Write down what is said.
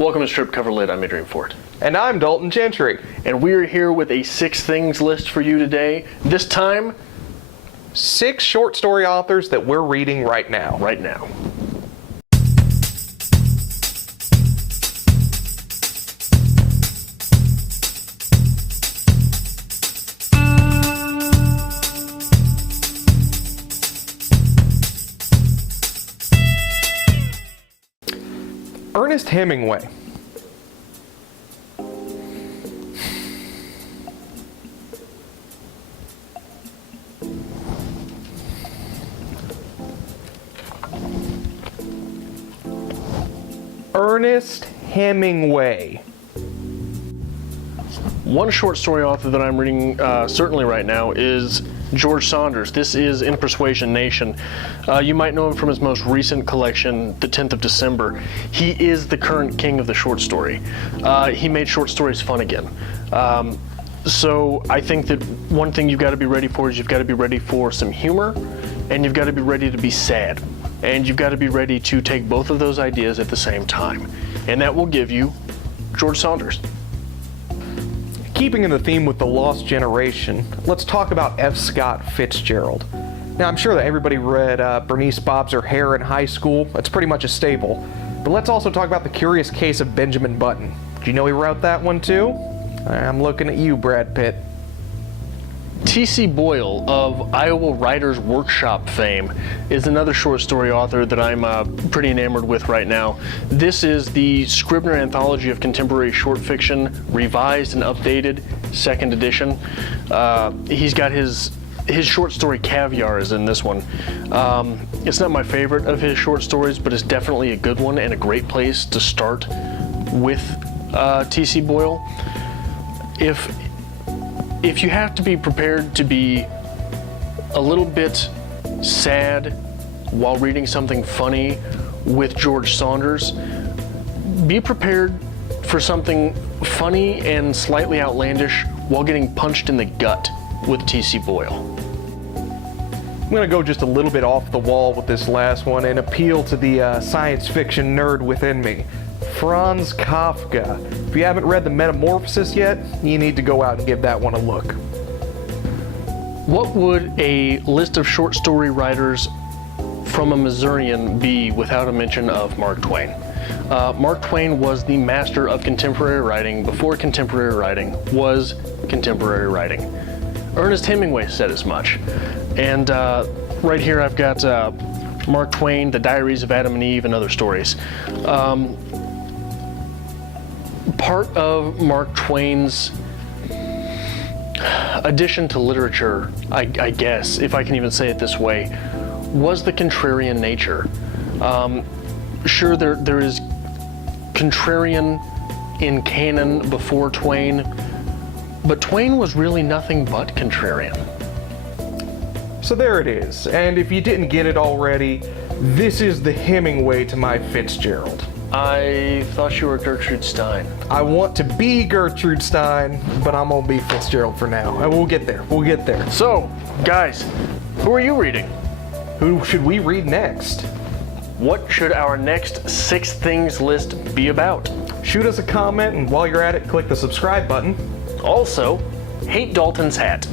Welcome to Strip Cover Lit. I'm Adrian Fort. And I'm Dalton Gentry. And we're here with a 6 things list for you today. This time, 6 short story authors that we're reading right now. Right now. Ernest Hemingway. Ernest Hemingway. One short story author that I'm reading certainly right now is George Saunders. This is In Persuasion Nation. You might know him from his most recent collection, The 10th of December. He is the current king of the short story. He made short stories fun again. So I think that one thing you've got to be ready for is you've got to be ready for some humor, and you've got to be ready to be sad. And you've got to be ready to take both of those ideas at the same time. And that will give you George Saunders. Keeping in the theme with the lost generation, let's talk about F. Scott Fitzgerald. Now, I'm sure that everybody read Bernice Bobs Her Hair in high school. That's pretty much a staple. But let's also talk about The Curious Case of Benjamin Button. Do you know he wrote that one too? I'm looking at you, Brad Pitt. T.C. Boyle of Iowa Writers Workshop fame is another short story author that I'm pretty enamored with right now. This is the Scribner Anthology of Contemporary Short Fiction, revised and updated, 2nd edition. He's got his short story Caviar is in this one. It's not my favorite of his short stories, but it's definitely a good one and a great place to start with T.C. Boyle. If you have to be prepared to be a little bit sad while reading something funny with George Saunders, be prepared for something funny and slightly outlandish while getting punched in the gut with T.C. Boyle. I'm going to go just a little bit off the wall with this last one and appeal to the science fiction nerd within me. Franz Kafka. If you haven't read The Metamorphosis yet, you need to go out and give that one a look. What would a list of short story writers from a Missourian be without a mention of Mark Twain? Mark Twain was the master of contemporary writing before contemporary writing was contemporary writing. Ernest Hemingway said as much. And right here I've got Mark Twain, The Diaries of Adam and Eve, and Other Stories. Part of Mark Twain's addition to literature, I guess, if I can even say it this way, was the contrarian nature. Sure, there is contrarian in canon before Twain, but Twain was really nothing but contrarian. So there it is, and if you didn't get it already, this is the Hemingway to my Fitzgerald. I thought you were Gertrude Stein. I want to be Gertrude Stein, but I'm gonna be Fitzgerald for now. And we'll get there. We'll get there. So, guys, who are you reading? Who should we read next? What should our next 6 things list be about? Shoot us a comment, and while you're at it, click the subscribe button. Also, hate Dalton's hat.